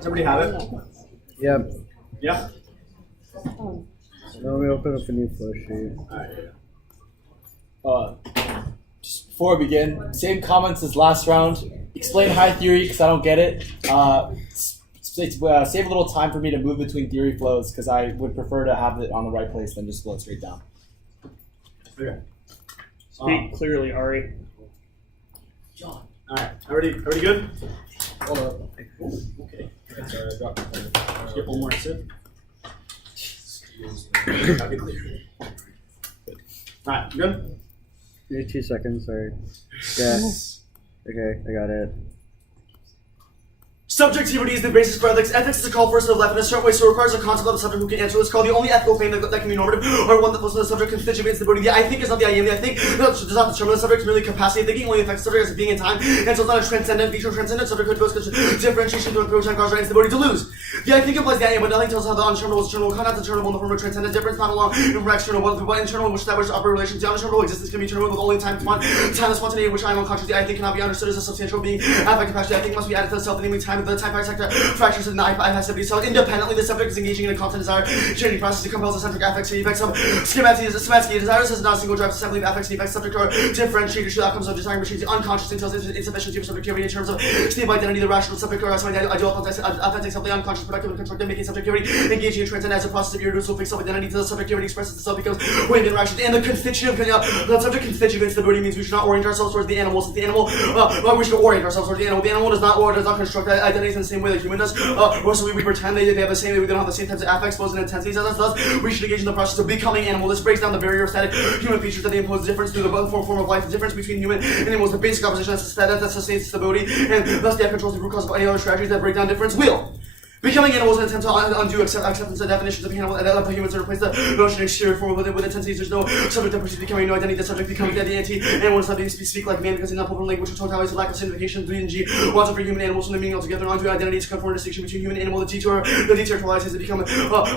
Somebody have it? Yep. Yeah? Now we open up a new flow sheet. Just before we begin, same comments as last round. Explain high theory because I don't get it. Save a little time for me to move between theory flows because I would prefer to have it on the right place than just flow straight down. Okay. Speak clearly, Ari. John. Alright, everybody good? Hold up. Okay. Skip one more sip. Gotta be clear. Alright, good? Give me 2 seconds, sorry. Yeah. Okay, I got it. Subjectivity is the basis for ethics. Ethics is a call for us to live in a certain way, so it requires a concept of the subject who can answer this call. The only ethical claim that can be normative, or one that was the subject constitutes the body. The I think is not the I am. The I think does not determine the subject's merely capacity of thinking, only affects the subject as being in time, and so it's not a transcendent feature. Transcendent subject could goes differentiation through approach and cause right into the body to lose. The I think implies the I am, but nothing tells us how the undeterminable is determinable. Not determinable in the form of transcendent difference, not along in external, but internal, in which establishes upper relations. The undeterminable existence can be determined with only time and spontaneity, which I am unconscious. The I think cannot be understood as a substantial being. Affect capacity, I think must be added to the self, namely time. The time factor fractures in the I-passivity cell. Independently, the subject is engaging in a constant desire changing process to compel the centric affects and effects of schematic desires as not a single drive assembly of affects and effects subject are differentiated to the outcomes of desiring machines. The unconscious entails insufficiency of subjectivity in terms of state of identity, the rational subject or ideal authentic self, the unconscious productive and constructive, making subjectivity engaging in transcend as a process of irreducible fixed self-identity to the subjectivity expresses itself becomes wave interaction. And the constitutive, the subject constituents the body means we should not orient ourselves towards the animal, since the animal, we should orient ourselves towards the animal. The animal does not construct identities in the same way the human does. Or so we pretend they have the same, we don't have the same types of affects, flows, and intensities as us. Thus, we should engage in the process of becoming animal. This breaks down the barrier of static human features that they impose difference through the form of life. The difference between human and animals, the basic opposition that sustains stability, and thus the controls the root cause of any other strategies that break down difference will. Becoming animals in an attempt to undo acceptance and definitions of animal and let the humans replace the notion of exterior form with intensities. There's no subject that perceives becoming no identity. The subject becomes the anti-animal is something to speak like man because in not language of totality, lack of signification. 3 and G wants for human animals from the meaning altogether. Onto identity to conform distinction between human and animal. The deterritorializes to become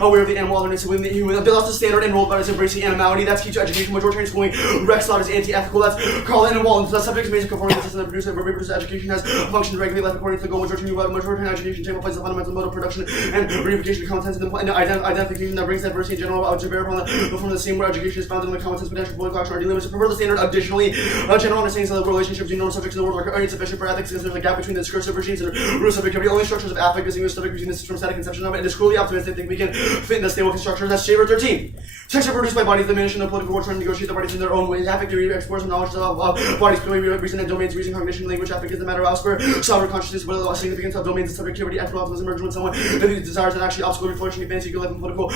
aware of the animal otherness within the human. They lost the standard and role about is embracing animality. That's key to education. Majoritarian schooling. Rex thought is anti-ethical. That's Carl and Wall. The subject is made to conform to the system that produces education has functioned regularly left according to the goal. Majoritarian education table plays the fundamental mode of production and reunification of contents and identification that brings diversity in general to bear upon the form of the same where education is found in the contents, potential political action, or limits to prefer the standard. Additionally, general understandings of the relationship between normal subjects in the world are insufficient for ethics because there's a gap between the discursive regimes and root subjectivity. Only structures of affect distinguish subject between this from static conception of it, and is cruelly optimistic think we can fit in the stable structure. That's Shaver 13. Texts are produced by bodies that diminish in the political war trying to negotiate the bodies in their own way. Affect theory explores the knowledge of bodies, clearly reason and domains, reason, cognition, language. Affect is the matter of spur, sovereign consciousness, but the significance of domains and subjectivity. Ethical optimism emerges when someone desires and actually obstacle flourishing fancy good life and political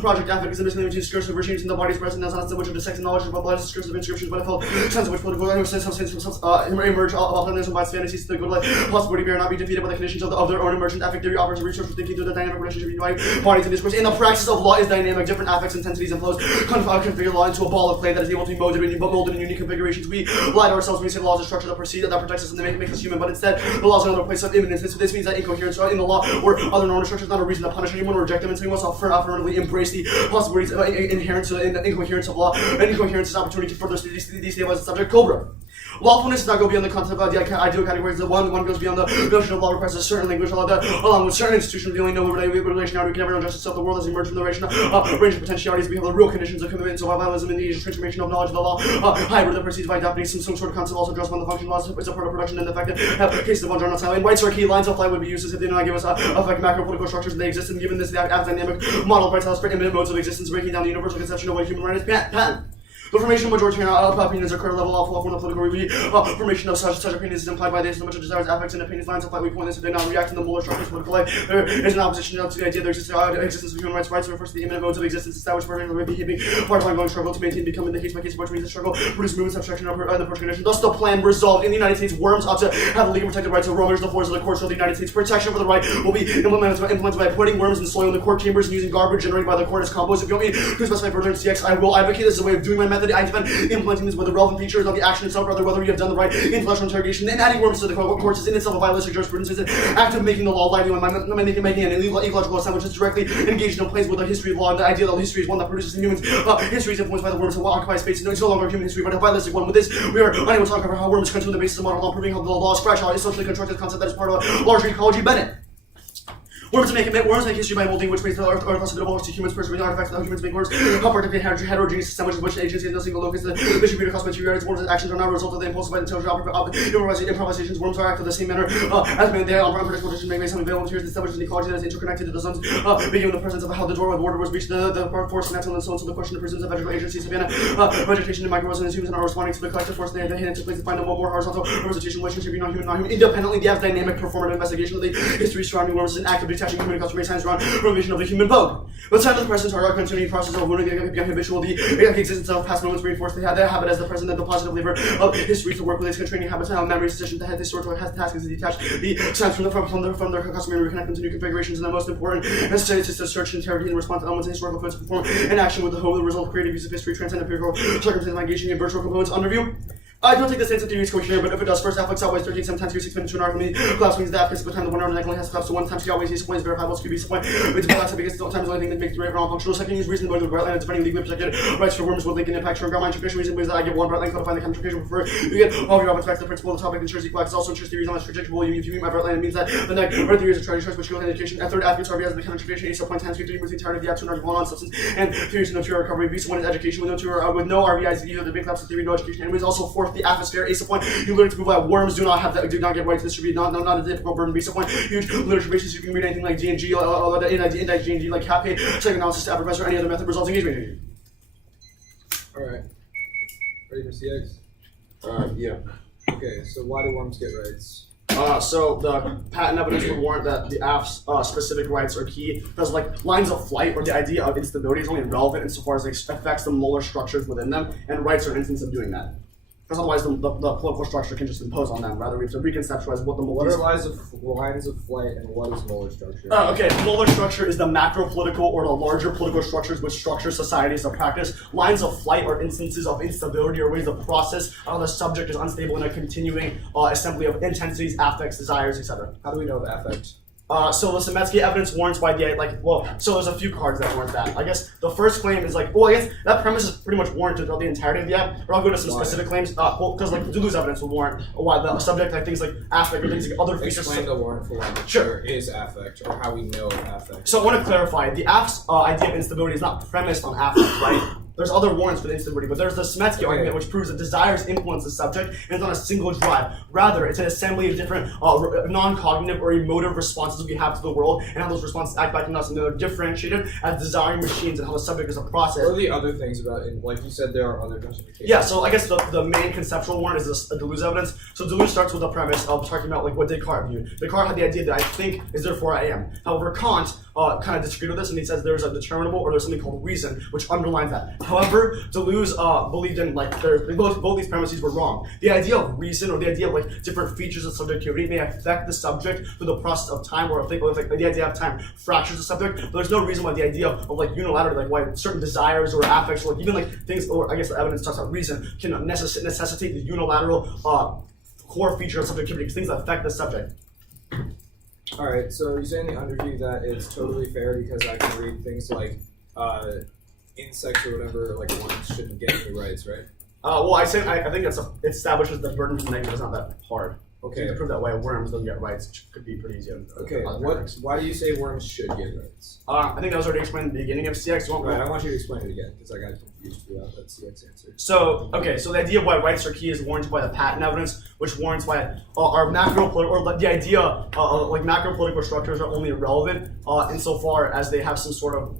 project affect is the missing between discursive regimes and the body's present as not so much of the sex and knowledge of blood discursive inscriptions, but a felt sense of which political emerge optimism by fantasies to the good life possibility bear not be defeated by the conditions of their own emergent affect theory offers research for thinking through the dynamic relationship between bodies and discourse. And the praxis of law is dynamic, different affects, intensities, and flows configure law into a ball of clay that is able to be molded in unique configurations. We lie to ourselves when we say laws are structure that proceed that protects us and they make us human, but instead the laws are another place of imminence. This means that incoherence in the law or other normal structures is not a reason to punish anyone or reject them, and so we must affirmatively embrace the possibilities inherent in the incoherence of law. And incoherence is an opportunity to further destabilize the subject. Cobra. Lawfulness does not go beyond the concept of the ideal categories. The one goes beyond the notion of law requires a certain language, along with certain institutions. The only know relationality we can never know justice of the world has emerged from the range of potentialities. We have the real conditions of commitment to vitalism and the transformation of knowledge of the law. Hybrid that proceeds by adopting some sort of concept also addressed on the function laws. It's a part of production and effective cases of one journal style. And rights are key. Lines of flight would be useless if they do not give us effective macro political structures that they exist. And given this dynamic model of rights allows for imminent modes of existence, breaking down the universal conception of what human right is. Patent. The formation of majoritarian opinions occur at a level of from the political review. Formation of such opinions is implied by this as much as desires, affects, and opinions. Lines of flight we point this if they not react to the molar structures of political life. There is an opposition to the idea there exists existence of human rights. Rights refers to the imminent modes of existence established for behaving part of ongoing struggle to maintain becoming the case by case approach means the struggle produce movements abstraction of the approach condition. Thus the plan resolved in the United States. Worms ought to have the legal protected rights of roamers, the floors of the courts of the United States. Protection for the right will be implemented by putting worms in soil in the court chambers and using garbage generated by the court as compost. If you want me to specify further in CX, I will advocate this as a way of doing my method. I defend implementing this with the relevant features of the action itself, rather whether you have done the right intellectual interrogation. And adding worms to the courts is in itself a violation of jurisprudence. It's an act of making the law lively and making an ecological assent which is directly engaged in a place with the history of law. And the idea that history is one that produces in humans. History is influenced by the worms and will occupy space. It's no longer human history, but a vialistic one. With this, we are unable to talk about how worms constitute the basis of modern law, proving how the law is fragile, is socially constructed concept that is part of a larger ecology. Bennett. Worms make history by molding which makes the earth hospitable to humans, preserving artifacts that humans make worms. How particularly heterogeneous assemblages of which agency in a single locus the distributed across materials. Worms' actions are not a result of the impulse by intelligent improvisations. Worms are act of the same manner as men. They are unpredictable decisions made based on available materials established an ecology that is interconnected to the zones, beginning with the presence of how the door of water was reached, the force and so on. So the question of presence of vegetable agencies, vegetation and microorganisms, humans are responding to the collective force they hit into place to find a more horizontal representation relationship between non-human. Independently, the dynamic performative investigation of the history surrounding worms is an act of detaching human customary science around revelation of the human bug. But time of the present are a continuing process of learning the habitual, the existence of past moments reinforce the habit as the present and the positive lever of history to work with its training habits and memory sufficient to head this sort of has task is to detach the science from their customary and reconnect them to new configurations, and the most important necessary is to search and interrogate and respond to elements and historical events perform in action with the hope of the result of creative use of history, transcend empirical circumstances, engaging in virtual components. Under review. I don't think the sense of theory is coherent, but if it does, first afflex outweighs 13 times 3 6 minutes to an hour from the collapse means that afflex by the time the one hour only has collapsed to 1 times 3 outweighs these points verifiable to be disappointed. It's collapse because sometimes the only thing that makes the right wrong functional. Second use reason going to the right line and defining legally protected rights for worms with link and impact sure ground line tradition reason means that I give one right line codifying the concentration prefer you get all of your back to the principle of the topic ensures equal access also ensures theories on this predictable if you meet my right line it means that the next right theory is a charge choice which goes indication and third attributes RV as the concentration a sub point times 3 moves the entirety of the absolute energy on substance and theories of no theory recovery V1 is education with no RVIs either the big collapse of theory no education and also fourth the atmosphere a sub point you learn to prove that worms do not get right to distribute not a difficult burden B sub point huge literature basis you can read anything like G&G index G&G like CAPA second analysis to advertise or any other method resulting in engagement. Alright. Ready for CX? Yeah. Okay, so why do worms get rights? So the patent evidence would warrant that the app's specific rights are key because like lines of flight or the idea of instability is only relevant insofar as it affects the molar structures within them, and rights are an instance of doing that. Because otherwise the political structure can just impose on them. Rather, we have to reconceptualize what the molar. What are lines of flight and what is molar structure? Okay, molar structure is the macro political or the larger political structures which structure societies of practice. Lines of flight are instances of instability or ways the process of the subject is unstable in a continuing assembly of intensities, affects, desires, etc. How do we know of affect? So the Semetsky evidence warrants by the, so there's a few cards that warrant that. I guess the first claim is I guess that premise is pretty much warranted throughout the entirety of the app, but I'll go to some specific claims, because Duluth's evidence will warrant why the subject, things like affect or things like other features. Explain the warrant for why Sure. is affect, or how we know of affect. So I want to clarify, the app's idea of instability is not premised on affect, right? There's other warrants for the instability, but there's the Semetsky argument which proves that desires influence the subject and it's not a single drive. Rather, it's an assembly of different non-cognitive or emotive responses we have to the world and how those responses act back on us, and they're differentiated as desiring machines and how the subject is a process. What are the other things about it? Like you said, there are other justifications. Yeah, so I guess the main conceptual warrant is Duluth's evidence. So Duluth starts with a premise of talking about what Descartes viewed. Descartes had the idea that I think is therefore I am. However, Kant kind of disagreed with this, and he says there's a determinable or there's something called reason, which underlines that. However, Deleuze believed in both these premises were wrong. The idea of reason or the idea of different features of subjectivity may affect the subject through the process of time, or the idea of time fractures the subject. But there's no reason why the idea of unilaterally, why certain desires or affects, or even things, or I guess the evidence talks about reason, can necessitate the unilateral core feature of subjectivity, because things that affect the subject. Alright, so you say in the underview that it's totally fair because I can read things like insects or whatever, worms shouldn't get any rights, right? I think it establishes the burden from negative is not that hard. Okay. So to prove that way, worms don't get rights, which could be pretty easy. Okay, why do you say worms should get rights? I think that was already explained at the beginning of CX. Right, I want you to explain it again, because I got confused throughout that CX answer. So the idea of why rights are key is warranted by the patent evidence, which warrants why our macro political, or the idea macro political structures are only relevant insofar as they have some sort of,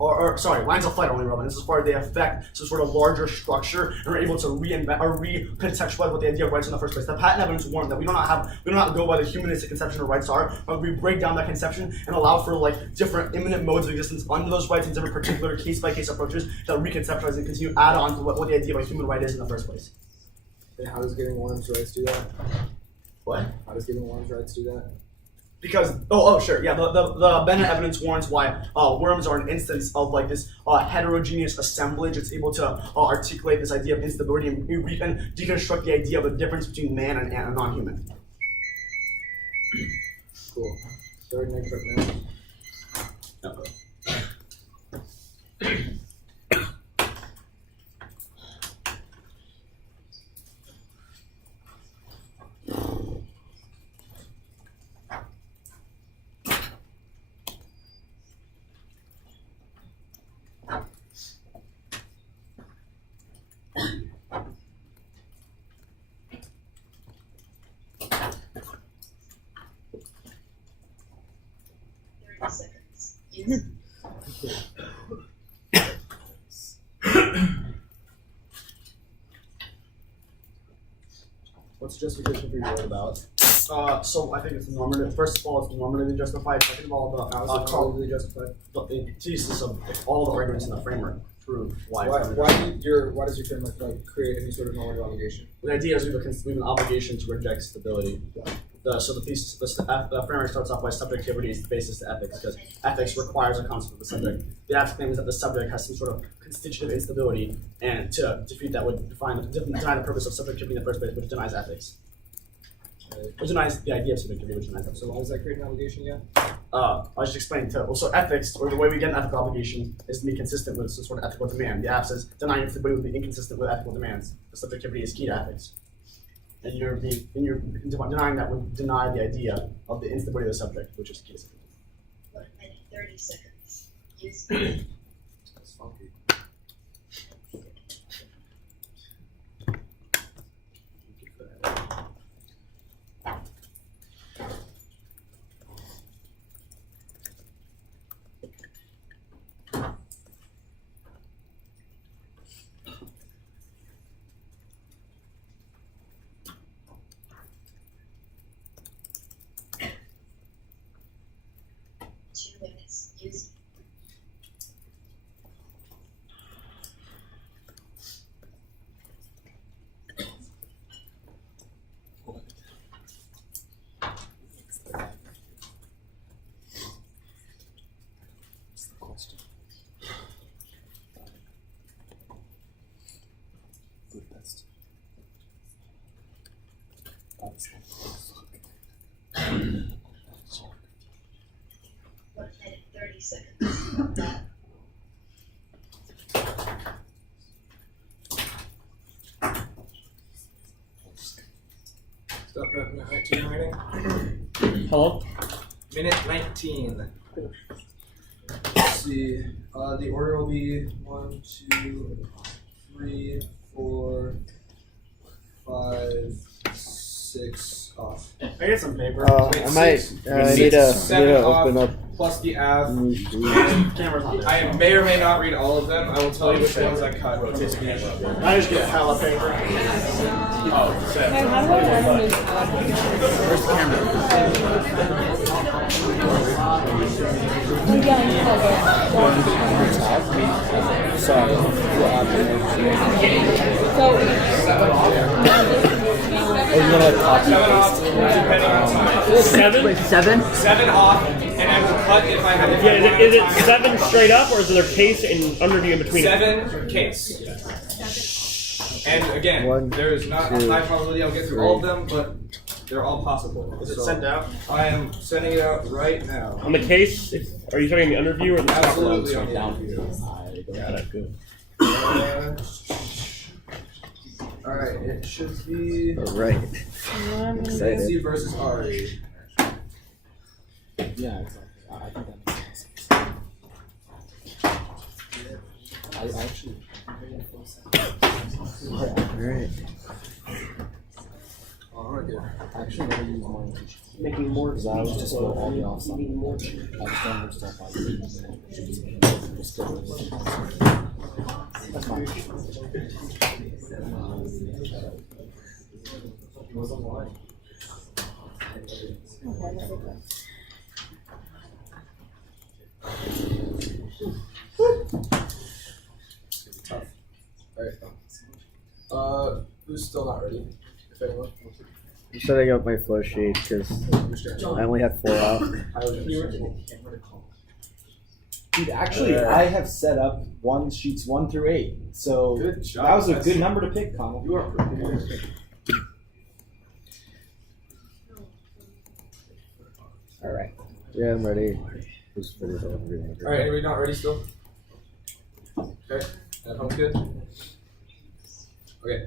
lines of flight are only relevant insofar as they affect some sort of larger structure and are able to reinvent or recontextualize what the idea of rights in the first place. The patent evidence warrant that we do not go by the humanistic conception of rights are, but we break down that conception and allow for different imminent modes of existence under those rights and different particular case-by-case approaches that reconceptualize and continue add on to what the idea of a human right is in the first place. And how does giving worms rights do that? What? How does giving worms rights do that? Because sure, yeah, the Bennett evidence warrants why worms are an instance of this heterogeneous assemblage. It's able to articulate this idea of instability and deconstruct the idea of the difference between man and a non-human. Cool. Third next up now. Okay. use. What's justification for your word about? So I think it's normative. First of all, it's normatively justified. Second of all, How is it the probably justified? thesis of all the arguments in the framework prove why. Why does your framework like create any sort of normative obligation? The idea is we have an obligation to reject stability. So the thesis, the framework starts off by subjectivity is the basis to ethics, because ethics requires a concept of the subject. The ethics claim is that the subject has some sort of constitutive instability, and to defeat that would deny the purpose of subjectivity in the first place, which denies ethics. Which denies the idea of subjectivity, which denies ethics. So why does that create an obligation again? I was just explaining to. Well, so ethics, or the way we get an ethical obligation, is to be consistent with some sort of ethical demand. The app says denying instability would be inconsistent with ethical demands. The subjectivity is key to ethics. And you're denying that would deny the idea of the instability of the subject, which is the case. 1 minute 30 seconds. Use. That's funky. Use. Stop at minute 19 writing. Hello? Minute 19. Let's see. The order will be 1, 2, 3, 4, 5, 6 off. I get some paper. I might need to open up. Plus the av. Camera's on there. I may or may not read all of them. I will tell you which ones I cut. I just get hella paper. Hey, how do I learn this? Where's the camera? Sorry. Seven? 7 off, and I will cut if I have. Yeah, is it 7 straight up, or is there a case and under in between? 7 case. And again, 1, there's not a 2, high probability I'll get through all of them, but they're all possible. Is it So sent out? I am sending it out right now. On the case, are you talking the underview or the top row? Absolutely on the Down down. here. Got it. Good. Alright, it should be Alright. Nancy Excited. versus Ari. Yeah, exactly. I think that makes sense. I actually. Alright. Alright, good. I actually never use more than 2 sheets. Making more Because I was just go all the off something. I just don't move stuff on just go with it. That's fine. Tough. Alright. Who's still not ready? If anyone. I'm setting up my flow sheet because I only had 4 out. Dude, actually, I have set up sheets 1 through 8. So Good job. that was a good number to pick, Conal. You are pretty good. Alright. Yeah, I'm ready. Who's ready? Alright, anybody not ready still? Okay, that sounds good. Okay,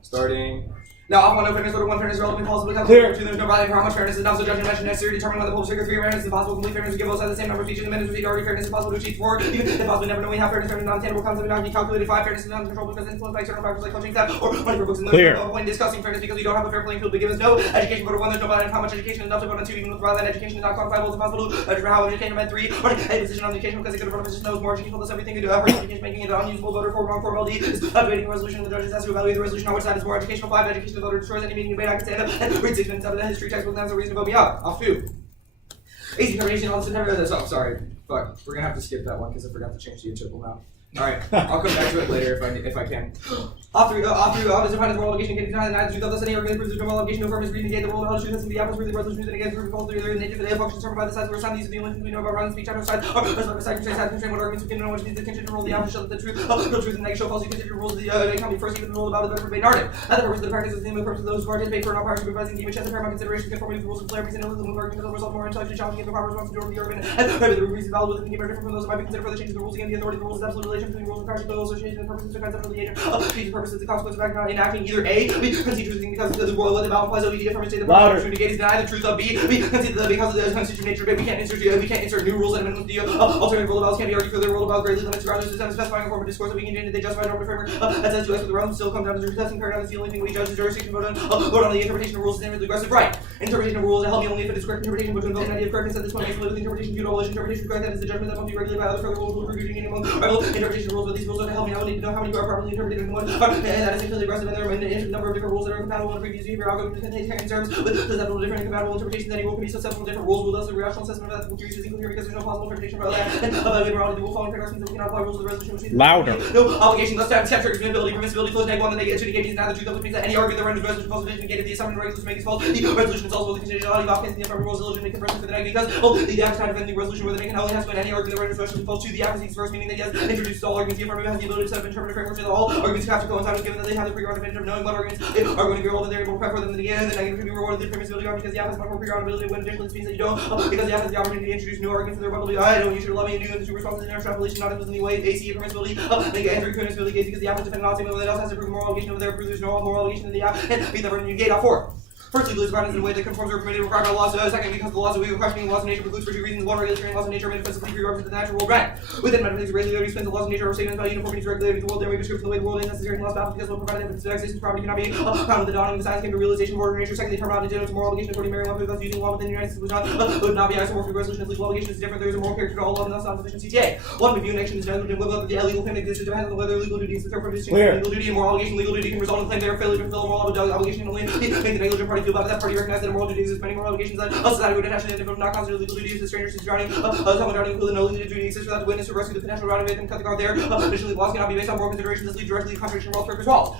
starting Now, off one, no fairness, order one fairness, relevant, possible, Clear. two, there's no value for how much fairness is now, so judgment mentioned necessary to determine whether the public figure 3 fairness is possible, complete fairness, we give both sides the same number of features, and minutes, already fairness is possible to achieve 4, even if possibly never know we have fairness, non-tangible concepts not be calculated, 5 fairness is not controlled because influenced by external factors like coaching staff, or money for books and Clear. when discussing fairness because we don't have a fair playing field to give us no education, but 1, there's no value in how much education is enough to vote on 2, even with that education is not quantifiable, it's impossible to measure how education meant 3, running a position on education because it could have run a position knows more education plus everything to do, effort education making it unusable voter for wrong form LD is evaluating a resolution, the judges has to evaluate the resolution on which side is more educational, 5, education the voter destroys any meaning debate, I can stand up and read 6 minutes out of the history textbook, that's a reason to vote me out. Off 2. Easy determination on this. Oh, sorry. Fuck. We're gonna have to skip that one because I forgot to change the interval now. Alright, I'll come back to it later if I can. Off through, is defined as moral obligation, getting denied, and truth of any organic proves no moral obligation, no firm is reading, the rule of truth, and the opposite really resolution, and again, proof of the nature of the function served by the sides, where some these are the only things we know about running speech on our side, or side constraint, what arguments we can know, which needs the contingent rule, the opposite show that the truth, no truth, and negative show false, you consider rules of the economy first, even the rule about the better debate narrative. And the purpose of the practice is the purpose of those who participate for not partially revising the image as a paramount consideration, conforming to the rules of clarity, and the move argument will result more intellectually challenging in the proper response to the argument, and maybe the reasons valid with the different from those that might be considered for the change of the rules again, the authority of the rules is absolute relation between rules and practical association and purposes to concept of the agent. These purposes, the consequence of act not enacting either A, we concede truth because the rule what the value implies OBD affirms state the purpose of negate is deny the truth of B. We concede that because of the constitutive nature of it, we can't insert new rules and amendments. The alternative rule of values can be argued for the rule of values greatly limits regardless of specifying a form of discourse that we can change they justify normative framework that says to us with the realm still comes down to truth testing paradigm is the only thing we judge the jurisdiction vote on the interpretation of rules is the aggressive right. Interpretation of rules help me only if it is correct interpretation, but to invoke an idea of correctness at this point makes with interpretation futile. Interpretation correct that is the judgment that must be regulated by other further rules will reviewing any among interpretation rules, but these rules don't help me. I will need to know how many are properly interpreted in one, and that is simply aggressive, and there are a number of different rules that are incompatible with previous behavior algorithms contain terms with several different incompatible interpretations. Any rule can be susceptible to different rules. Will thus the rational assessment of ethical theories is incomplete because there's no possible interpretation for that. And evaluate morality, the rule following paragraphs means that we cannot apply rules to the resolution which means Louder. no obligation. Thus, step triggers inability, permissibility, flows negative 1, the negative 2 negate is not the truth, which means that any argument that renders resolution false negated the assumption resolution makes false. The resolution is also the conditionality of offense in the affirmative rules illusion making person for the negative because the act of defending the resolution where the negative only has to win any argument that renders resolution false to the opposite first, meaning that he has introduced all arguments. The affirmative has the ability to set up interpretive frameworks and all arguments have to coincide given that they have the pre-ground advantage of knowing what arguments are going to be rolled and they're able to prep for them in the negative. The negative can be rewarded the permissibility because the app has much more pre-ground ability to win additional means that you don't because the app has the opportunity to introduce new arguments to their rebuttal. I know you should love me and do and the two responses in extrapolation not in any way AC permissibility make Andrew permissibility case because the app is dependent on something else has to prove moral obligation over there prove there's no moral obligation in the app and be never negate off 4. First, legally required in a way that conforms or permitted required by law. So, second, because the laws of we were questioning laws of nature precludes for 2 reasons. 1, regulatory laws of nature manifestly pre-represent the natural world right. Within metaphysics, regulatory explains the laws of nature or statements about uniformity to regulate the world. Then we describe the way the world is necessary in laws bound because one provided evidence of existence property cannot be found with the dawning of science came to realization of order nature. Secondly, terminology denotes moral obligation according to Merriam Webster using law within the United States would not be isomorphic resolution of legal obligation is different. There is a moral character to all law and thus non-sufficient CTA. 1, review an action is negligent whether the illegal claim exists depends on whether legal duty is the term for distinction between legal duty and moral obligation. Legal duty can result in claim they are failure to fulfill a moral obligation and only make the negligent party feel bad, but that party recognizes that a moral duty exists. Many moral obligations that a society would intentionally and not consider legal duty is the stranger drowning. Someone drowning including no legal duty exists without the witness to rescue the potential drowning victim. Cut the guard there. Additionally, laws cannot be based on moral considerations that lead directly to contradiction of moral purpose laws.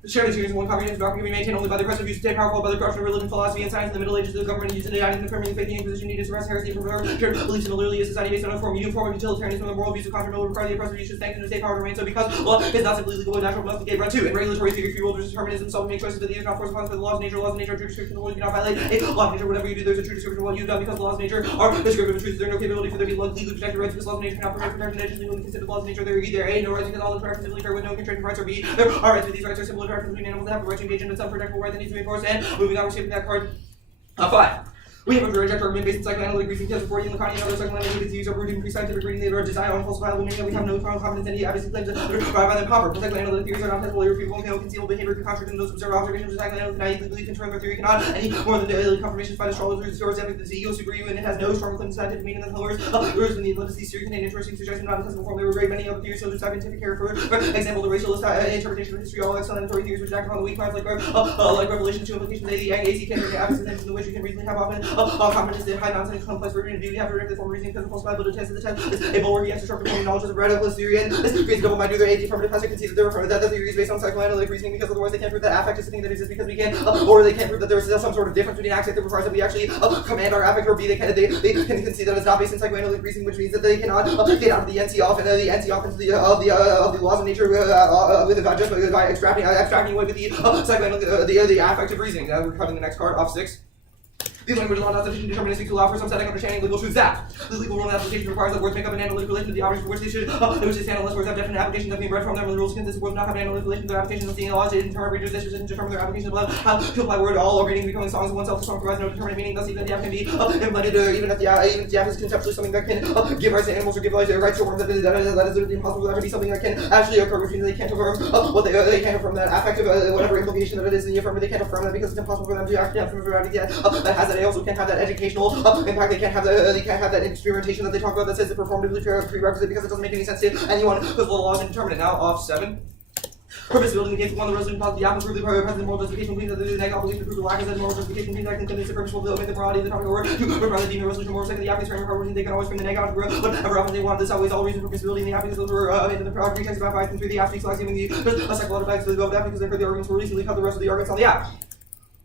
The shared experience of one comprehensive doctrine can be maintained only by the oppressive use of state powerful by the corruption of religion, philosophy, and science in the Middle Ages. The government used to deny and confirming faith and position needed to suppress heresy from shared beliefs in a literally a society based on uniform utilitarianism and the moral views of contrary will require the oppressive use of sanctions of state power to remain so because law is not simply legal but natural must be gave right to. And regulatory theory free will versus determinism self make choices that these are not forced upon by the laws of nature. Laws of nature are true description of the world you cannot violate. A law of nature, whatever you do, there's a true description of what you've done because the laws of nature are descriptive of truth. There's no capability for there to be legally protected rights because laws of nature cannot protect protected legally considered laws of nature. There are either A, no rights because all interactions simply occur with no constrained rights, or B, there are rights but these rights are simple interactions between animals that have the right to engage in some protectable right that needs to be enforced. And moving on, we're skipping that card. 5. We have a reject argument based on psychoanalytic reasoning tests before Lacanian and other psychoanalytic theories of rooted in pre-scientific reading. They are designed on falsifiable meaning that we have no strong confidence in any obviously claims that are derived by them proper. Psychoanalytic theories are not testable, irrefutable, and no conceivable behavior can contradict those observed observations of psychoanalytic naively belief in terms of theory cannot any more than daily confirmations by astrologers, historians, evidence, the ego super you, and it has no stronger claim to scientific meaning than the lowers. Lures in the limits these theories contain interesting suggestions not in testable form. There were great many other theories, so there's scientific care for example, the racialist interpretation of history, all explanatory theories which act upon the weak minds like revelation to implications, the AC can absence in which you can reasonably have often confidence in high nonsense complex version of beauty have directly form reasoning because the falsifiable to test the test is a bulwark against disruptive knowledge of the radicalist theory and this creates a double mind. Do their affirmative test concede that the theory is based on psychoanalytic reasoning because otherwise they can't prove that affect is a thing that exists because we can or they can't prove that there is some sort of difference between acts that requires that we actually command our affect or B they can concede that it's not based in psychoanalytic reasoning which means that they cannot get out of the NC off and the NC off into the laws of nature with just by extracting away with the psychoanalytic the affective reasoning. We're cutting the next card off 6. The language law not sufficient deterministic to allow for some setting understanding legal truths that the legal rule application requires that words make up an analytic relation to the object for which they should, in which they stand unless words have definite applications that can be read from them, and the rules consist of words not have an analytic relation to their applications of the laws to determine readers' issues and determine their applications of how to apply word all reading becoming songs of oneself. The song provides no determinate meaning, thus even the app can be implemented, even if the app is conceptually something that can give rights to animals or give rights to worms. That is literally impossible. That could be something that can actually occur, which means they can't affirm what they can't affirm that affective whatever implication that it is in the affirmative. They can't affirm that because it's impossible for them to actually affirm that has that. They also can't have that educational impact. They can't have that experimentation that they talk about that says the performatively prerequisite because it doesn't make any sense to anyone because the law is indeterminate. Now off 7. Purpose building against one of the resolution policy, the apple prove the present moral justification, please that the negative obligation to prove the lack of that moral justification, please that convince the purpose will omit the morality of the topic or to rather deem the resolution moral. Second, the applicant's framework resolution, they can always bring the negative to whatever often they want. This always all reason for visibility in the applicants were made in the pretext about 5 and 3. The applicants like giving the a psychological effects to the that because they heard the arguments were recently cut the rest of the arguments on the app.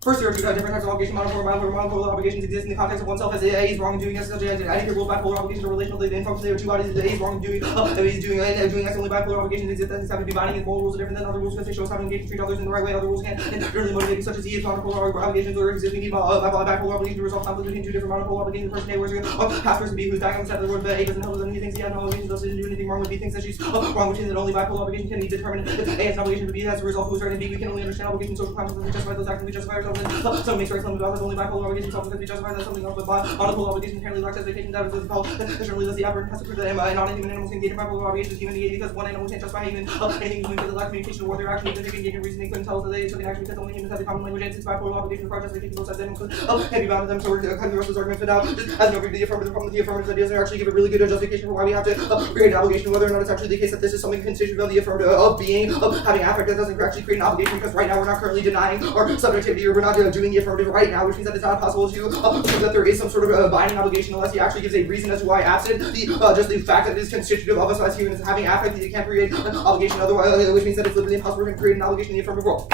First, there are two different types of obligation. Monopolar obligations exist in the context of oneself as A is wrongdoing as such as any rule bipolar obligations are relational. They then function. There are two bodies. A is wrongdoing. A is doing as only bipolar obligations exist. That have to be binding. And moral rules are different than other rules because they show us how to engage and treat others in the right way. Other rules can internally motivate, such as E is monopolar obligations or existing bipolar obligations to resolve conflict between two different monopolar obligations. The person A wears past person B who's diagonal set of the word A doesn't help and he thinks he has no obligations, thus doesn't do anything wrong with B thinks that she's wrong, which means that only bipolar obligation can be determined. If A has an obligation to B as a result who is certain B, we can only understand obligations social consequences. We justify those actions. We justify ourselves. So makes that's only bipolar obligation self-defense be justified as something else, but monopolar obligation inherently lacks justification. That is called certainly less the aberrant has to prove that non-human animals can engage in bipolar obligations human negate because one animal can't justify even anything human because it lacks communication or their action even if they can engage in reasoning couldn't tell us that they took an action because only humans have the common language and since bipolar obligation requires justification both sides animals can be bound to them. So we're cutting the rest of this argument fit out just as an overview of the affirmative problem with the affirmative that doesn't actually give a really good justification for why we have to create an obligation, whether or not it's actually the case that this is something constitutive of the affirmative of being having affect that doesn't actually create an obligation because right now we're not currently denying our subjectivity or we're not doing the affirmative right now, which means that it's not possible to prove that there is some sort of binding obligation unless he actually gives a reason as to why absent just the fact that it is constitutive of us as humans having affect, he can't create an obligation otherwise, which means that it's literally impossible to create an obligation in the affirmative world.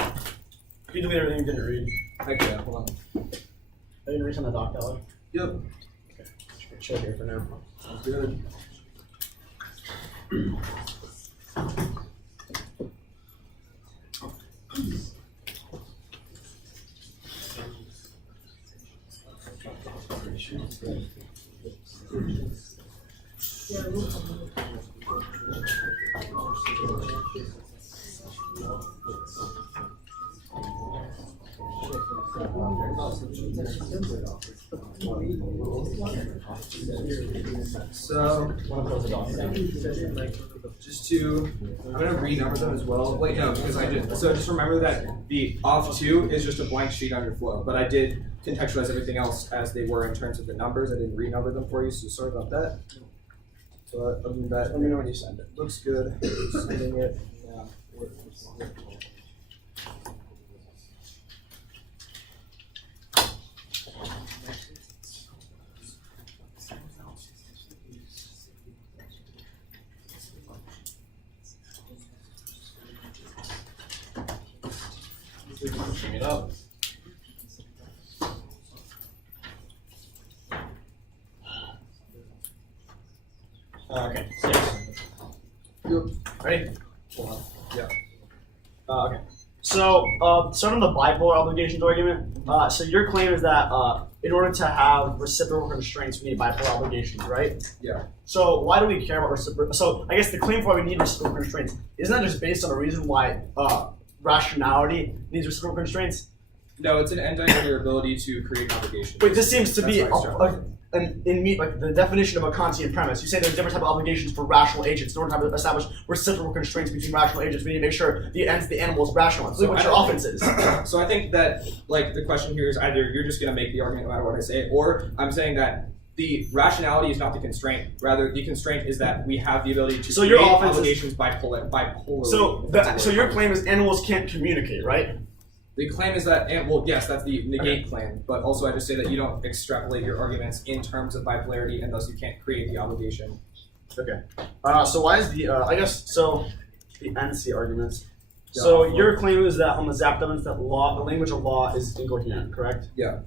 You delete everything you didn't read. Okay, hold on. I didn't read on the doc, Tyler. Yep. Okay. Chill here for now. Sounds good. So, I'm gonna renumber them as well. Wait, no, because I did. So just remember that the off 2 is just a blank sheet under flow, but I did contextualize everything else as they were in terms of the numbers. I didn't renumber them for you, so sorry about that. So other than that, let me know when you send it. Looks good. Sending it. Yeah. Bring it up. Okay. Yep. Ready? Hold on. Yeah. Okay. So, starting on the bipolar obligations argument, so your claim is that in order to have reciprocal constraints, we need bipolar obligations, right? Yeah. So, why do we care about reciprocal? So, I guess the claim for why we need reciprocal constraints isn't that just based on a reason why rationality needs reciprocal constraints? No, it's an ending of your ability to create an obligation. Wait, this seems to That's be why it's like the definition of a Kantian premise. You say there's different type of obligations for rational agents. In order to establish reciprocal constraints between rational agents, we need to make sure the ends of the animal is rational. So what your offense is. So I think that like the question here is either you're just going to make the argument no matter what I say, or I'm saying that the rationality is not the constraint. Rather, the constraint is that we have the ability to create obligations bipolarly. So your claim is animals can't communicate, right? The claim is that, well, yes, that's the negate claim, but also I just say that you don't extrapolate your arguments in terms of bipolarity, and thus you can't create the obligation. Okay. So why is the the NC arguments? Yeah, so your claim is that on the ZAP evidence that the language of law is incoherent, correct? Yeah.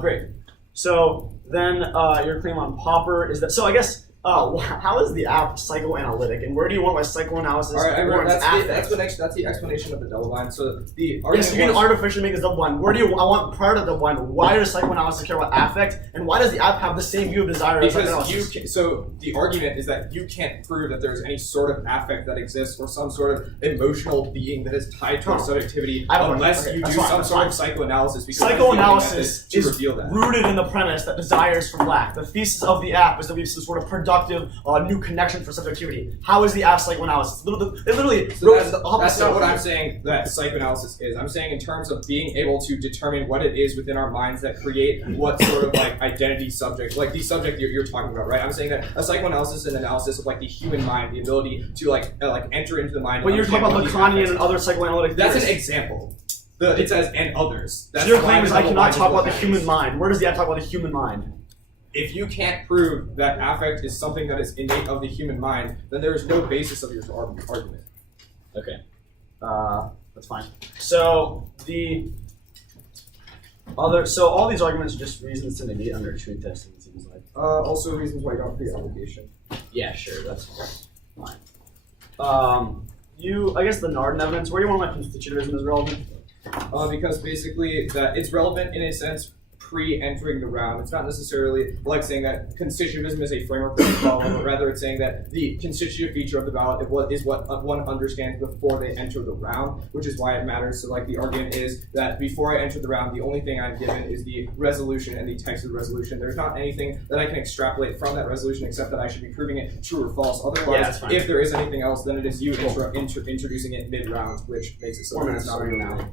Great. So then your claim on Popper is that. So I guess How is the app psychoanalytic, and where do you want my psychoanalysis? All right, warrants affect? that's the explanation of the double bind. So the Yes, argument you can was- artificially make this double bind. Where do you? I want prior to the double bind. Why does psychoanalysis care about affect, and why does the app have the same view of desire as because psychoanalysis? so the argument is that you can't prove that there's any sort of affect that exists or some sort of emotional being that is tied to our subjectivity I don't unless okay, you do that's fine, some that's sort fine. of psychoanalysis. Because that's the only Psychoanalysis method to is reveal that. rooted in the premise that desire is from lack. The thesis of the app is that we have some sort of productive new connection for subjectivity. How is the app psychoanalysis? They literally So wrote that's, the that's opposite not of what it. I'm saying that psychoanalysis is. I'm saying in terms of being able to determine what it is within our minds that create what sort of like identity subject, like the subject you're talking about, right? I'm saying that a psychoanalysis is an analysis of like the human mind, the ability to like enter into the mind. But and you're talking about understand what Lacanian these and other psychoanalytic That's an theorists. example. It says and others. That's So your why claim is the I double cannot bind is talk what about the that human is. mind. Where does the app talk about the human mind? If you can't prove that affect is something that is innate of the human mind, then there is no basis of your argument. Okay. That's fine. So all these arguments are just reasons to negate under a truth testing, it seems like. Also reasons why you don't create obligation. Yeah, sure, that's fine. I guess the Narden evidence, where do you want my constitutivism is relevant? Because basically that it's relevant in a sense pre-entering the round. It's not necessarily like saying that constitutivism is a framework for the ballot, but rather it's saying that the constitutive feature of the ballot is what one understands before they enter the round, which is why it matters. So like the argument is that before I enter the round, the only thing I'm given is the resolution and the text of the resolution. There's not anything that I can extrapolate from that resolution except that I should be proving it true or false. Otherwise, fine. if there is anything else, then it is you introducing it mid-round, which makes it so 4 that minutes it's not starting really now.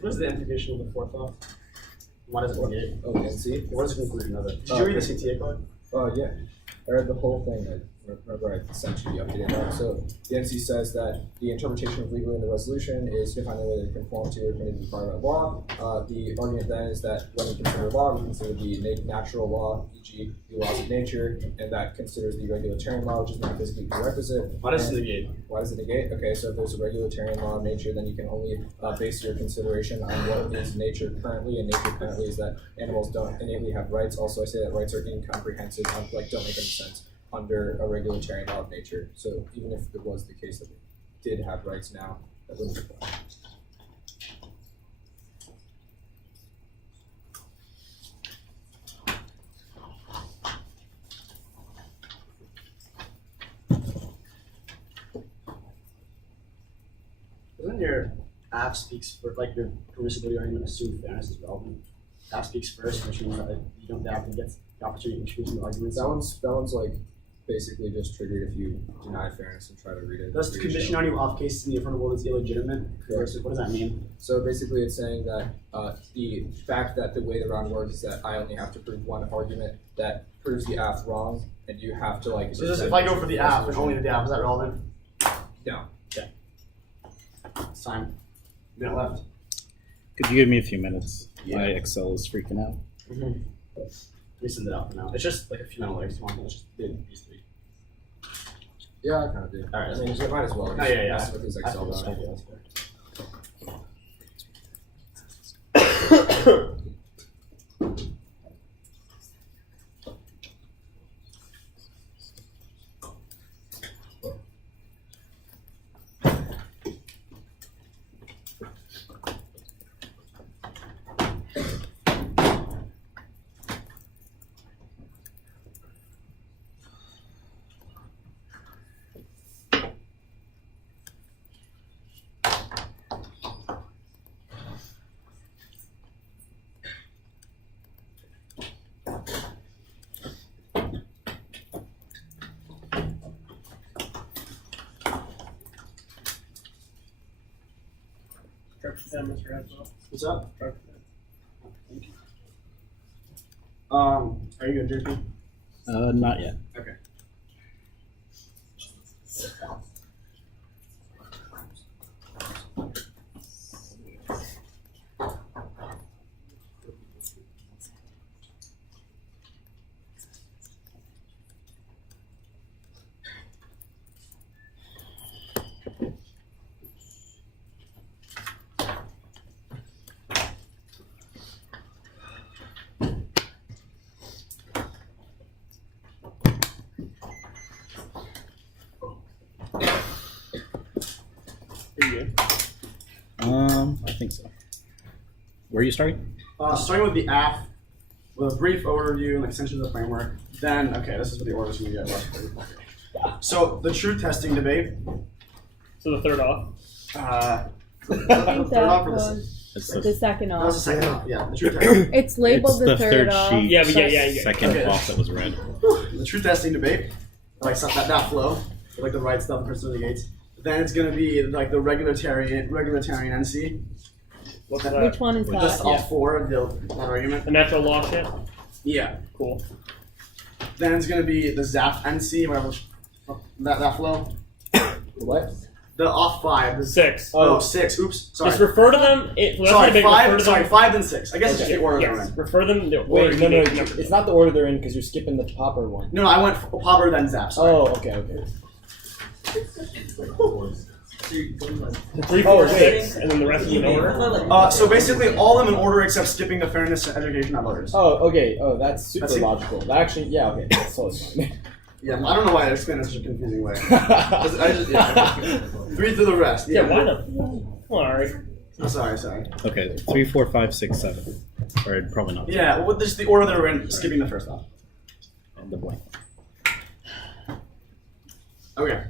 What is the implication of the fourth law? Why does it negate? Oh, NC? What is the conclusion of it? Did you read the CTA code? Yeah. I read the whole thing. Remember I sent you the updated note. So the NC says that the interpretation of legally in the resolution is defined in a way that conform to or permitted required by law. The argument then is that when we consider law, we consider the natural law, e.g. the laws of nature, and that considers the regularitarian law, which is not physically prerequisite. Why does it negate? Why does it negate? Okay, so if there's a regularitarian law of nature, then you can only base your consideration on what is nature currently, and nature currently is that animals don't innately have rights. Also, I say that rights are incomprehensive, don't make any sense under a regularitarian law of nature. So even if it was the case that they did have rights now, that wouldn't apply. Doesn't your app speaks for like your permissibility argument assume fairness is relevant? App speaks first, which means that you don't have to get the opportunity to introduce new arguments. That one's like basically just triggered if you deny fairness and try to read it. Does the condition on you off cases in the affirmative is illegitimate? Yeah. What does that mean? So basically it's saying that the fact that the way the round works is that I only have to prove one argument that proves the app wrong, and you have to like... So just if I go for the app and only the app, is that relevant? No. Okay. It's time. Minute left. Could you give me a few minutes? Yeah. My Excel is freaking out. me send it out for now. It's just like a few analytics you want. Let's just do these 3. Yeah, I kind of do. All right. I mean, you might as well. Oh, yeah. Mess with his Excel document. Mr. Azbel. What's up? Thank you. Are you good, JP? Not yet. Okay. I think so. Where are you starting? Starting with the app, with a brief overview and extension of the framework. Then, okay, this is what the order is going to get. So, the truth testing debate. So the third off. I The think third that off or the was the second that was the off. second off. Yeah, the truth testing. It's labeled It's the third off. sheet. Yeah, but yeah. Second Okay. off that was red. The truth testing debate, like that flow, like the right stuff, the person negates. Then it's gonna be like the regularitarian NC. What's that? Which one is Just that? all 4 of that argument. The natural law shit? Yeah. Cool. Then it's gonna be the ZAP NC, whatever that flow. What? The off 5. 6. Oh, 6. Oops. Sorry. Just refer to them. Sorry, Refer 5. to Sorry, them. 5 then 6. I guess it's just the order they're Yes. in. Refer them. Wait, no, it's not the order they're in because you're skipping the popper one. No, I went Popper then Zap. Sorry. Oh, okay. 3, 4, 6, and then the rest in order. So basically, all of them in order except skipping the fairness and education of others. Oh, okay. Oh, that's super That's it. logical. That actually, yeah, okay. That's so fine. Yeah, I don't know why I explained it in such a confusing way. I just, yeah. Read through the rest. Yeah, why the? Alright. Oh, sorry. Okay, 3, 4, 5, 6, 7. Or probably not. Yeah, well, just the order they're in, skipping the first off. And the blank. Okay.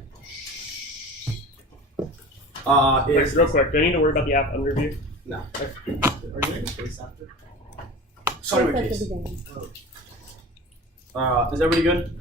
Wait, real quick, do I need to worry about the app under review? No. Are you making space after? Sorry, It's at the case. beginning. Is everybody good?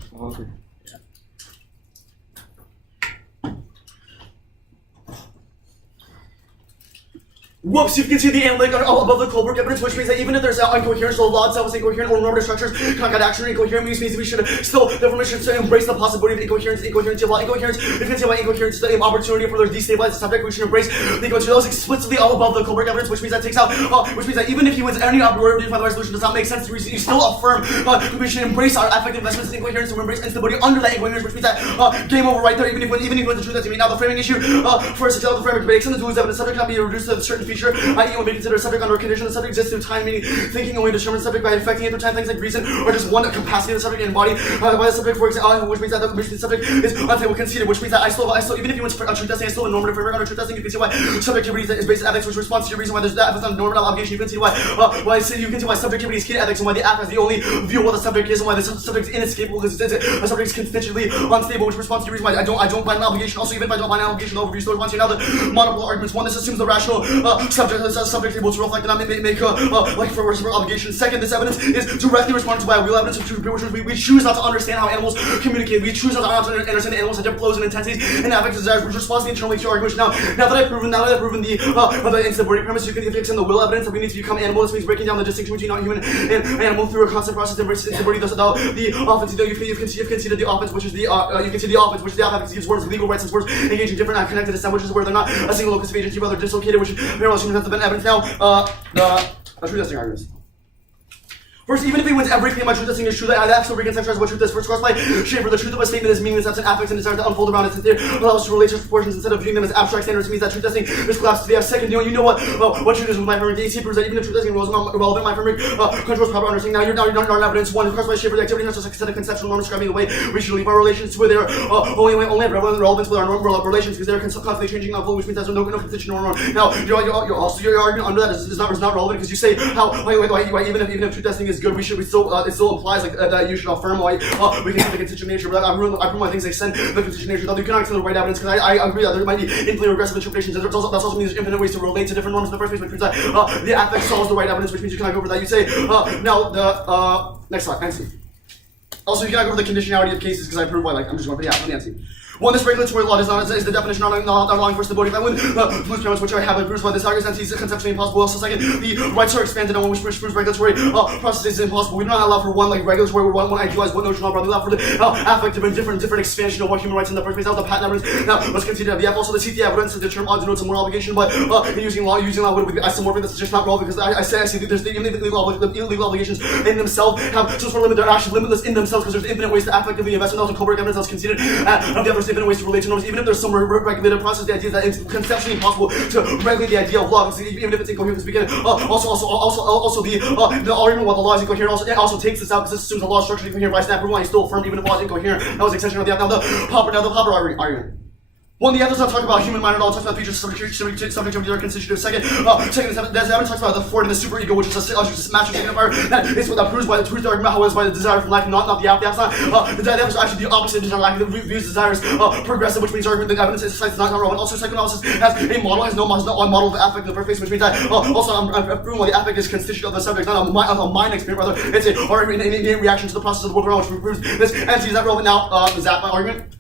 Whoops, you can see the analytic all above the Kohlberg evidence, which means that even if there's incoherence, so law itself is incoherent or normative structures cannot get action incoherent, means we should still, the information should embrace the possibility of incoherence of law. Incoherence, if you can see why incoherence is an opportunity for the destabilize the subject, we should embrace the incoherence. That was explicitly all above the Kohlberg evidence, which means that takes out, which means that even if you wins any opportunity to find the resolution does not make sense, you still affirm we should embrace our affective investments in incoherence and embrace instability under that incoherence, which means that game over right there, even if you win the truth testing. Now the framing issue for a successful framework debate, extend the tools evidence subject cannot be reduced to a certain feature, i.e. when we consider a subject under a condition, the subject exists through time, meaning thinking only determines the subject by affecting it through time, things like reason, or just one capacity of the subject and body by the subject, for example, which means that the subject is unstable conceded, which means that I still, even if you win truth testing, I still have a normative framework under truth testing. You can see why subjectivity is based on ethics, which responds to your reason why there's that, if it's not a normative obligation. You can see why you can see why subjectivity is key to ethics and why the app has the only view of what the subject is and why the subject is inescapable because the subject is constitutively unstable, which responds to your reason why I don't find an obligation. Also, even if I don't find an obligation, the overview still responds to another multiple arguments. One, this assumes the rational subject is able to reflect and not make like for reciprocal obligations. Second, this evidence is directly responded by real evidence, which we choose not to understand how animals communicate. We choose not to understand the animals' different flows and intensities and affective desires, which responds to the internally to arguments. Now that I've proven the instability premise, you can extend the will evidence that we need to become animal. This means breaking down the distinction between non-human and animal through a constant process to embrace instability. Thus, the offense, you've conceded the offense, which is the you can see the offense, which is the offense gives words legal rights, since words engage in different connected assemblages where they're not a single locus of agency, rather dislocated, which parallel assumes that the evidence. Now, the truth testing arguments. First, even if he wins every claim by truth testing is true, that I absolutely reconceptualize what truth is. First, by Schaefer, the truth of a statement is meaningless, absent affects and desire to unfold around its theory, allows to relate to proportions instead of viewing them as abstract standards. Means that truth testing is collapsed to the second. You know what? What truth is with my framework? The AC proves that even if truth testing was not relevant, my framework controls proper understanding. Now you're not evidence. One, first by Schaefer, the activity has just a set of conceptual norms describing the way we should leave our relations to where they're only have relevance with our normal relations because they're constantly changing, not which means there's no constitution norm. Now your argument under that is not relevant because you say how even if truth testing is good, we still it still implies like that you should affirm why we can see the constituent nature. But I prove my things extend the constituent nature. Though you cannot extend the right evidence because I agree that there might be infinitely regressive interpretations. That also means there's infinite ways to relate to different norms in the first place, which means that the affect solves the right evidence, which means you cannot go over that. You say now the next slide. Answer. Also, you cannot go over the conditionality of cases because I prove why. Like I'm just going, but yeah, let me answer. One, this regulatory law does not is the definition not allowing for stability. If I win Blue's premise, which I have proves by this argument, is conceptually impossible. Also, second, the rights are expanded on which proves regulatory processes is impossible. We do not allow for one like regulatory where one idealized one notion law, but we allow for the affective and different expansion of what human rights in the first place. That was the patent evidence. Now let's continue to have the F. Also, the CT evidence that the term denotes a moral obligation, but using law would be isomorphic. That's just not relevant because I see there's the illegal obligations in themselves have some sort of limit. They're actually limitless in themselves because there's infinite ways to affectively invest. And also, Kohlberg evidence that's conceded. And the other infinite ways to relate to norms. Even if there's some regulated process, the idea that it's conceptually impossible to regulate the idea of law, even if it's incoherent. Because also the argument about the law is incoherent also takes this out because this assumes the law is structurally incoherent. By snap, everyone is still affirmed even if the law is incoherent. That was the extension of the now the proper argument. One, the evidence not talk about human mind at all. Talks about features subjectivity or constitutive. Second, the evidence talks about the Ford and the superego, which is a master signifier. That is what that proves by the truth argument. How is by the desire from lack, not the opposite. The evidence is actually the opposite. Desire lack. The views desires progressive, which means argument. The evidence is not relevant. Also, psychoanalysis has a model, has not one model of the affect in the first place, which means that also I'm proving why the affect is constituent of the subject, not a mind experience. Rather, it's a innate reaction to the process of the world around, which proves this. And is that relevant now? Is that my argument?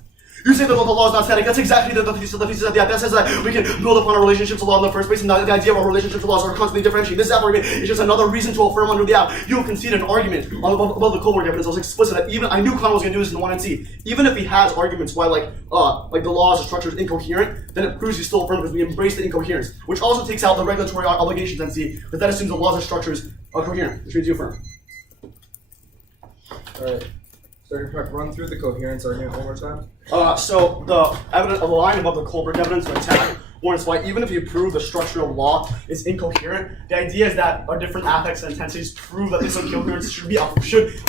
You say that the law is not static. That's exactly the thesis of the app. That says that we can build upon our relationships to law in the first place, and the idea of our relationships to laws are constantly differentiating. This argument is just another reason to affirm under the app. You will concede an argument above the Kohlberg evidence. I was explicit that even I knew Conal was going to do this in the 1 and C. Even if he has arguments why like the laws or structure is incoherent, then it proves you still affirm because we embrace the incoherence, which also takes out the regulatory obligations and C. But that assumes the laws or structures are coherent, which means you affirm. All right. So you can run through the coherence argument one more time. So the evidence, the line above the Kohlberg evidence of attack warrants why even if you prove the structure of law is incoherent, the idea is that our different affects and intensities prove that this incoherence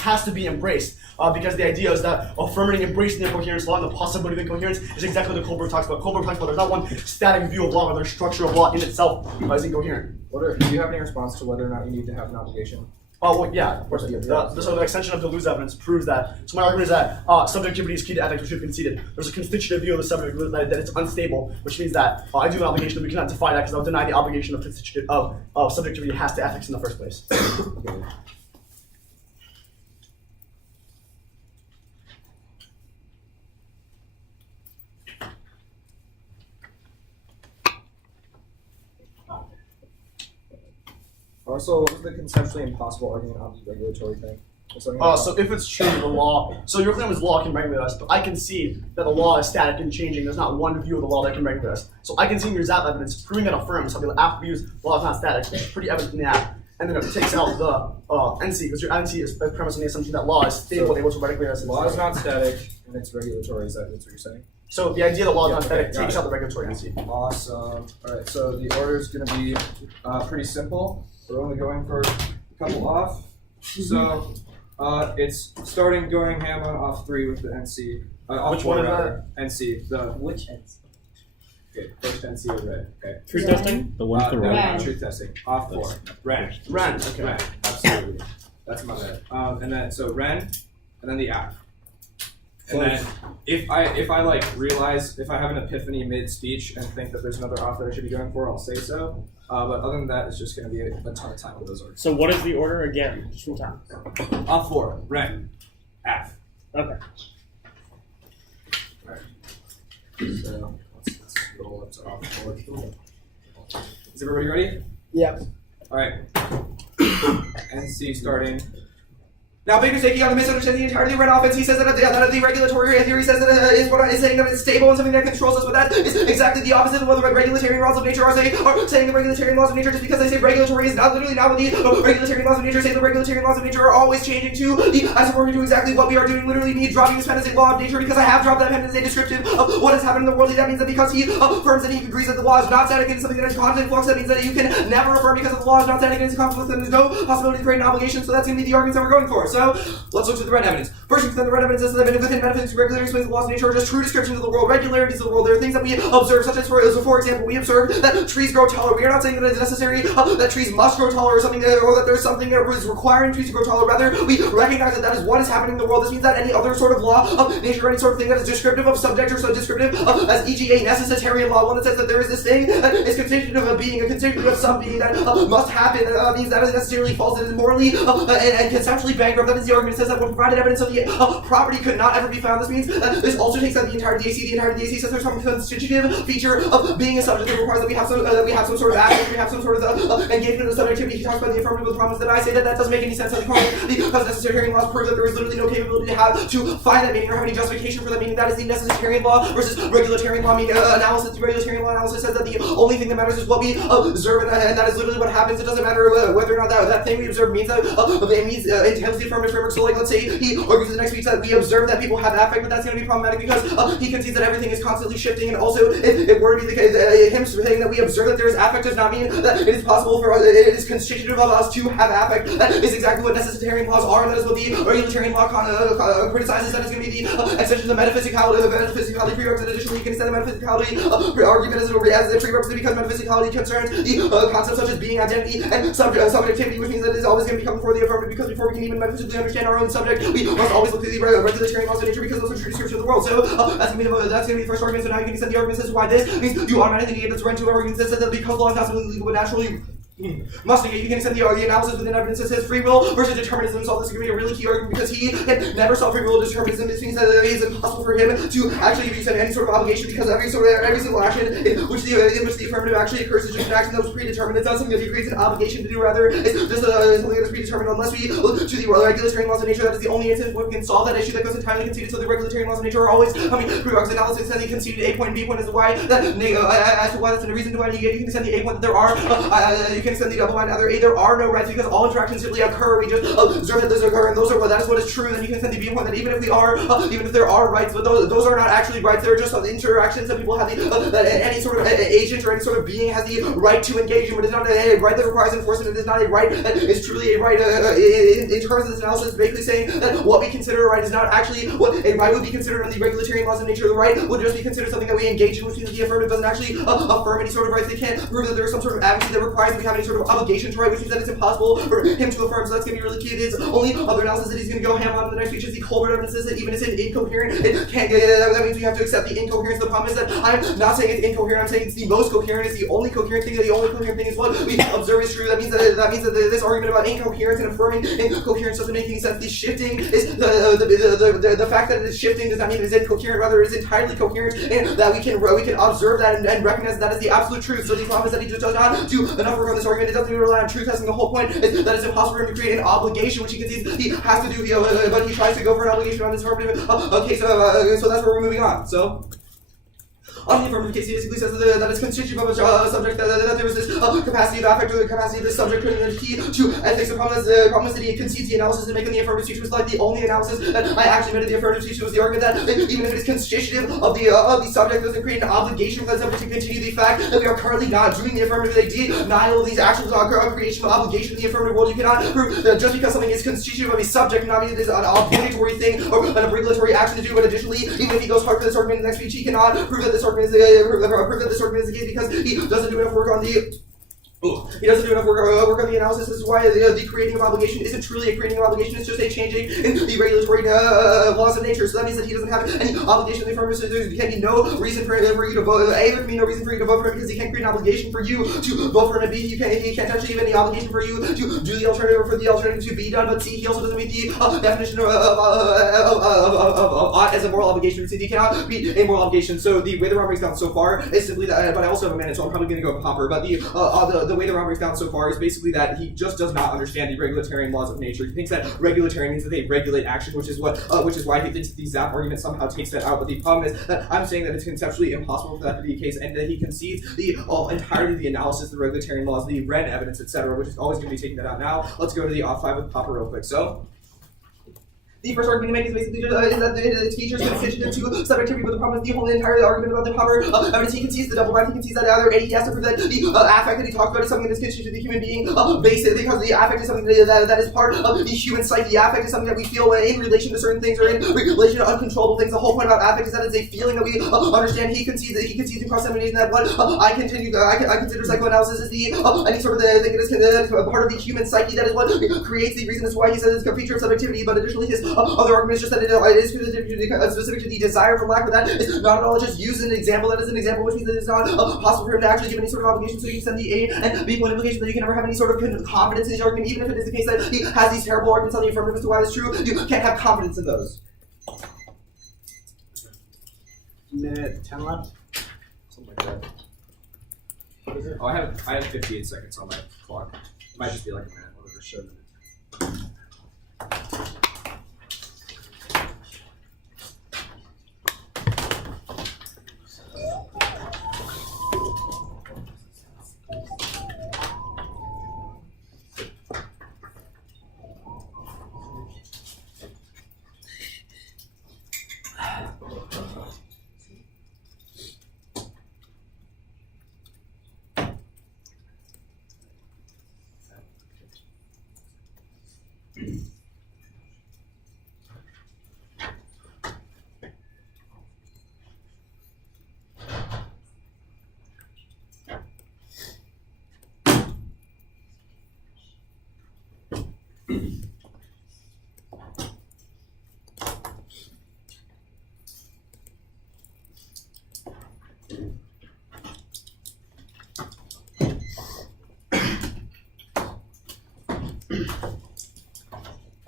has to be embraced. Because the idea is that affirming, embracing the incoherence law and the possibility of incoherence is exactly what the Kohlberg talks about. Kohlberg talks about there's not one static view of law, but there's structure of law in itself is incoherent. Do you have any response to whether or not you need to have an obligation? Oh, well, yeah, of course. So the extension of Deleuze evidence proves that. So my argument is that subjectivity is key to ethics, which we've conceded. There's a constitutive view of the subject that it's unstable, which means that I do have an obligation that we cannot defy that because I'll deny the obligation of subjectivity has to ethics in the first place. Okay. Also, what was the conceptually impossible argument on the regulatory thing? So if it's true the law, so your claim is law can regulate us, but I can see that the law is static and changing. There's not one view of the law that can regulate us. So I can see in your ZAP evidence proving that affirms how the app views law is not static. It's pretty evident in the app. And then it takes out the NC, because your NC is premised on the assumption that law is stable and able to regulate us. Law is not static and it's regulatory, is that what you're saying? So the idea that law is not static takes out the regulatory NC. Awesome. Alright, so the order is going to be pretty simple. We're only going for a couple off. So it's starting going hammer off 3 with the NC. Which one is that? NC. Which NC? Okay, first NC or red. Okay. Truth testing? The one for Red. Truth testing. Off 4. Ren. Okay. Ren. Absolutely. That's my bad. And then so Ren, and then the app. And then if I like realize if I have an epiphany mid speech and think that there's another off that I should be going for, I'll say so. But other than that, it's just going to be a ton of time with those orders. So what is the order again? Just from time. Off 4, Ren, F. Okay. Alright. So let's roll up to off 4. Is everybody ready? Yep. Alright. NC starting. Now, big mistake, you gotta misunderstand the entirety of red offense. He says that the regulatory theory says that is what is saying that it's stable and something that controls us, but that is exactly the opposite of what the regulatory laws of nature are saying the regulatory laws of nature. Just because they say regulatory is not literally not what the regulatory laws of nature say. The regulatory laws of nature are always changing to as according to exactly what we are doing. Literally, me dropping this pen as a law of nature because I have dropped that pen as a descriptive of what has happened in the world. That means that because he affirms and he agrees that the law is not static and it's something that is constant in flux, that means that you can never affirm because the law is not static and it's constant, and there's no possibility to create an obligation. So that's going to be the arguments that we're going for. So let's look to the red evidence. First, we can the red evidence is that within metaphysics, regularity explains the laws of nature are just true descriptions of the world, regularities of the world. There are things that we observe, such as for example, we observe that trees grow taller. We are not saying that it's necessary that trees must grow taller or something, or that there's something that is requiring trees to grow taller. Rather, we recognize that that is what is happening in the world. This means that any other sort of law of nature, or any sort of thing that is descriptive of subject or so descriptive as e.g. a necessitarian law, one that says that there is this thing that is constitutive of being, a constitutive of some being that must happen, means that is necessarily false and morally and conceptually bankrupt. That is the argument. It says that when provided evidence of the property could not ever be found. This means that this also takes out the entire DAC. The entire DAC says there's some constitutive feature of being a subject that requires that we have some sort of action, we have some sort of engagement in the subjectivity. He talks about the affirmative with the promise that I say that doesn't make any sense. Because necessitarian laws prove that there is literally no capability to find that meaning or have any justification for that meaning. That is the necessitarian law versus regulatarian law. Analysis. The regulatarian law analysis says that the only thing that matters is what we observe, and that is literally what happens. It doesn't matter whether or not that thing we observe means that it means entails the affirmative framework. So, like, let's say he argues in the next speech that we observe that people have affect, but that's going to be problematic because he concedes that everything is constantly shifting, and also if it were to be the case, him saying that we observe that there is affect does not mean that it is possible for us, it is constitutive of us to have affect. That is exactly what necessitarian laws are, and that is what the regulatarian law criticizes. That is going to be the extension of the metaphysicality prerequisite. Additionally, you can extend the metaphysicality argument as a prerequisite because metaphysicality concerns the concepts such as being, identity, and subjectivity, which means that it is always going to become before the affirmative, because before we can even metaphysically understand our own subject, we must always look to the regulatory laws of nature because those are true descriptions of the world. So that's going to be the first argument. So now you can extend the argument as to why this means you automatically negate this right to arguments that says that because law is not something legal but naturally must negate. You can extend the analysis within evidence that says free will versus determinism. So this is going to be a really key argument because he never saw free will or determinism. This means that it is impossible for him to actually use any sort of obligation because every single action in which the affirmative actually occurs is just an action that was predetermined. It's not something that he creates an obligation to do. Rather, it's just something that is predetermined. Unless we look to the regulatory laws of nature, that is the only instance where we can solve that issue that goes entirely conceded. So the regulatory laws of nature are always prerequisite analysis. And he conceded A point and B point as to why that as to why that's the reason to why you can extend the A point that there are. You can extend the double line either A. There are no rights because all interactions simply occur. We just observe that those occur, and that is what is true. Then you can extend the B point that even if there are rights, but those are not actually rights. They're just interactions that people have that any sort of agent or any sort of being has the right to engage in. But it's not a right that requires enforcement. It is not a right that is truly a right. In terms of this analysis, basically saying that what we consider a right is not actually what a right would be considered under the regulatory laws of nature. The right would just be considered something that we engage in, which means that the affirmative doesn't actually affirm any sort of rights. They can't prove that there is some sort of advocacy that requires that we have any sort of obligation to right, which means that it's impossible for him to affirm. So that's going to be really key. It's only other analysis that he's going to go ham on in the next speech is the Colbert evidences that even if it's incoherent, it can't get it. That means we have to accept the incoherence. The problem is that I'm not saying it's incoherent. I'm saying it's the most coherent. It's the only coherent thing. The only coherent thing is what we observe is true. That means that this argument about incoherence and affirming incoherence doesn't make any sense. The shifting is the fact that it is shifting does not mean it is incoherent. Rather, it is entirely coherent, and that we can observe that and recognize that as the absolute truth. So the problem is that he just does not do enough work on this argument. It doesn't even rely on truth testing. The whole point is that it's impossible for him to create an obligation, which he concedes he has to do, but he tries to go for an obligation on this affirmative. Okay, so that's where we're moving on. So on the affirmative case, he basically says that it's constitutive of a subject, that there is this capacity of affect or the capacity of this subject turning the key to ethics. The problem is that he concedes the analysis to make in the affirmative speech was like the only analysis that I actually made in the affirmative speech was the argument that even if it is constitutive of the subject, doesn't create an obligation for that subject to continue the fact that we are currently not doing the affirmative. They deny all these actions on creation of obligation in the affirmative world. You cannot prove that just because something is constitutive of a subject, not mean it is an obligatory thing or an obligatory action to do. But additionally, even if he goes hard for this argument in the next speech, he cannot prove that this argument is the case because he doesn't do enough work on the He doesn't do enough work on the analysis. This is why the creating of obligation isn't truly a creating of obligation. It's just a changing in the regulatory laws of nature. So that means that he doesn't have any obligation to the affirmative. So there can be no reason for you to vote. A, there can be no reason for you to vote for him because he can't create an obligation for you to vote for him. And B, he can't actually have any obligation for you to do the alternative or for the alternative to be done. But C, he also doesn't meet the definition of ought as a moral obligation. C, he cannot be a moral obligation. So the way the rubber breaks down so far is simply that. But I also have a minute, so I'm probably going to go proper. But the the way the Ron breaks down so far is basically that he just does not understand the regularitarian laws of nature. He thinks that regularitarian means that they regulate action, which is why he thinks that the Zap argument somehow takes that out. But the problem is that I'm saying that it's conceptually impossible for that to be the case, and that he concedes the entirety of the analysis, the regularitarian laws, the Wren evidence, etc., which is always going to be taking that out. Now, let's go to the off 5 with Popper real quick. So, the first argument to make is basically is that its features constitute to subjectivity, but the problem is the whole entire argument about the Popper evidence. He concedes the double bind. He concedes that either A, he has to prove that the affect that he talked about is something that is constituted to the human being, basically because the affect is something that is part of the human psyche. The affect is something that we feel in relation to certain things or in relation to uncontrollable things. The whole point about affect is that it's a feeling that we understand. He concedes in cross-examination that what I consider psychoanalysis is the any sort of the thing that is part of the human psyche. That is what creates the reason as to why he says it's a feature of subjectivity. But additionally, his other argument is just that it is specific to the desire for lack of that. It's not at all just use an example. That is an example, which means that it's not possible for him to actually give any sort of obligation. So you can send the A and B point implication that you can never have any sort of confidence in his argument, even if it is the case that he has these terrible arguments on the affirmative as to why it's true. You can't have confidence in those. Minute 10 left. Something like that. Oh, I have 58 seconds on my clock. It might just be like a minute, whatever. Sure.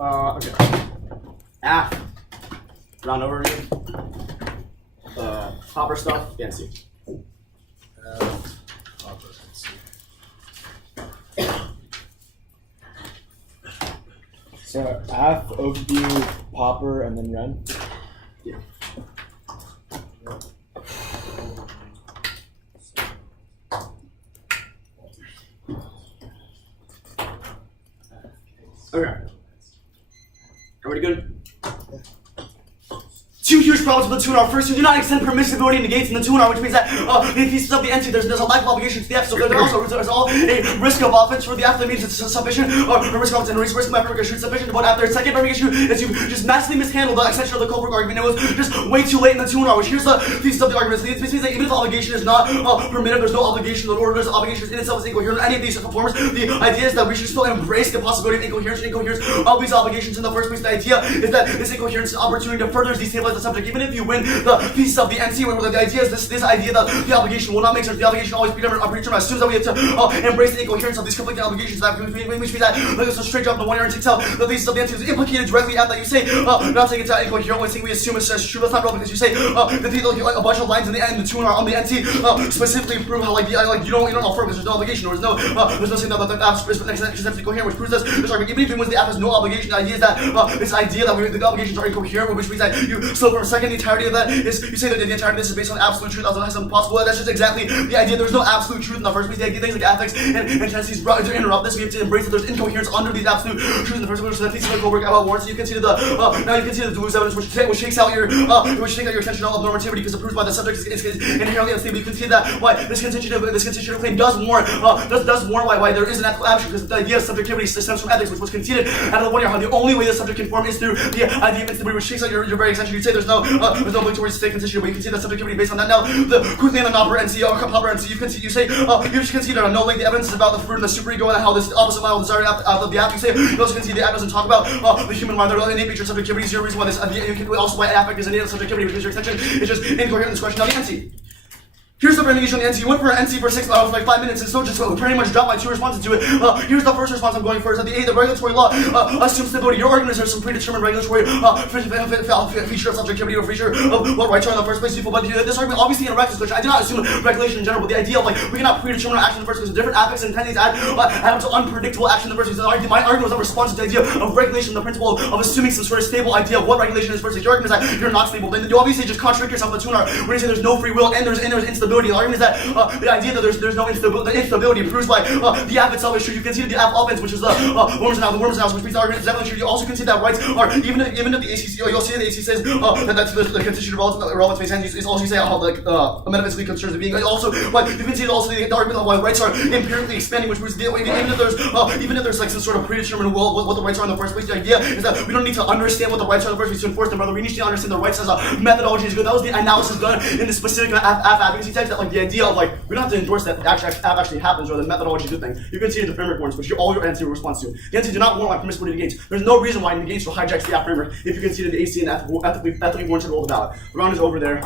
Okay. Round overview. Popper stuff. Fancy. So F, overview, Popper, and then Wren. Yeah. Okay. Everybody good? Two huge problems with the 2R. First, you do not extend permissibility negates in the 2R, which means that in pieces of the entity, there's a lack of obligation to the F, so there's all a risk of offense for the F. That means it's sufficient, or risk of offense and risk of permissibility is sufficient. But after a second permissibility issue, is you just massively mishandled the extension of the Kohlberg argument. It was just way too late in the 2R, which here's the thesis of the argument. This means that even if the obligation is not permitted, there's no obligation, or there's obligation in itself is incoherent. Any of these forms, the idea is that we should still embrace the possibility of incoherence of these obligations in the first place. The idea is that this incoherence is an opportunity to further destabilize the subject. Even if you win the thesis of the NC, where the idea is this idea that the obligation will not make sense, the obligation always predetermined as soon as we have to embrace the incoherence of these conflicting obligations, that which means that like it's a straight jump the one and takes out the thesis of the NC is implicated directly at that. You say not taking into incoherent one thing we assume is true. That's not relevant because you say a bunch of lines in the end, the 2 are on the NC specifically prove how you don't affirm because there's no obligation, or there's no saying that the F is incoherent, which proves this argument. Even if it was the F has no obligation, the idea is that this idea that the obligations are incoherent, which means that you still from a second the entirety of that is you say that the entirety of this is based on absolute truth, as impossible. That's just exactly the idea. There's no absolute truth in the first place. The idea things like ethics and tendencies to interrupt this. We have to embrace that there's incoherence under these absolute truths in the first place. So that thesis of Kohlberg about warrants. You consider the now you consider the Deleuze evidence, which takes out your extension of normativity because it proves why the subject is inherently unstable. You can see that why this constitutional claim does warrant why there is an ethical action, because the idea of subjectivity stems from ethics, which was conceded out of the 1 year. How the only way the subject can form is through the idea of instability, which takes out your very extension. You'd say there's no obligatory state constitution, but you can see that subjectivity based on that. Now the quickly in the Popper NC or Popper NC, you say you should concede that no link the evidence is about the fruit and the superego and how this opposite mind will desire out of the app. You say you also concede the app doesn't talk about the human mind. Their innate nature of subjectivity is your reason why this also why affect is innate subjectivity, because your extension is just incoherent in this question. Now the NC. Here's the renegation on the NC. You went for an NC for 5 minutes, and so just pretty much dropped my 2 responses to it. Here's the first response I'm going first. At the A, the regulatory law assumes stability. Your arguments are some predetermined regulatory feature of subjectivity or feature of what rights are in the first place. But this argument obviously interacts with which I did not assume regulation in general, but the idea of we cannot predetermine action in the first place. Different affects and tendencies add up to unpredictable action in the first place. My argument was not responsive to the idea of regulation, the principle of assuming some sort of stable idea of what regulation is first place. Your argument is that you're not stable. Then you obviously just contradict yourself in the tuner when you say there's no free will and there's instability. The argument is that the idea that there's no instability proves by the app itself is true. You conceded the app offense, which is the worms analysis, which means the argument is definitely true. You also concede that rights are even if the ACC, you'll see the ACC says that that's the constitutional relevance space, and you also say how metaphysically concerns of being. Also, but you concede also the argument of why rights are empirically expanding, which proves even if there's some sort of predetermined will what the rights are in the first place. The idea is that we don't need to understand what the rights are in the first place to enforce them, brother. We need to understand the rights as a methodology is good. That was the analysis done in the specific app advocacy text. That the idea of we don't have to endorse that actually happens or the methodology is a good thing. You can see the framework warrants, which all your NC will respond to. The NC do not warrant permissibility negates. There's no reason why negates will hijack the app framework if you conceded the AC and ethically warranted roll the ballot. The round is over there.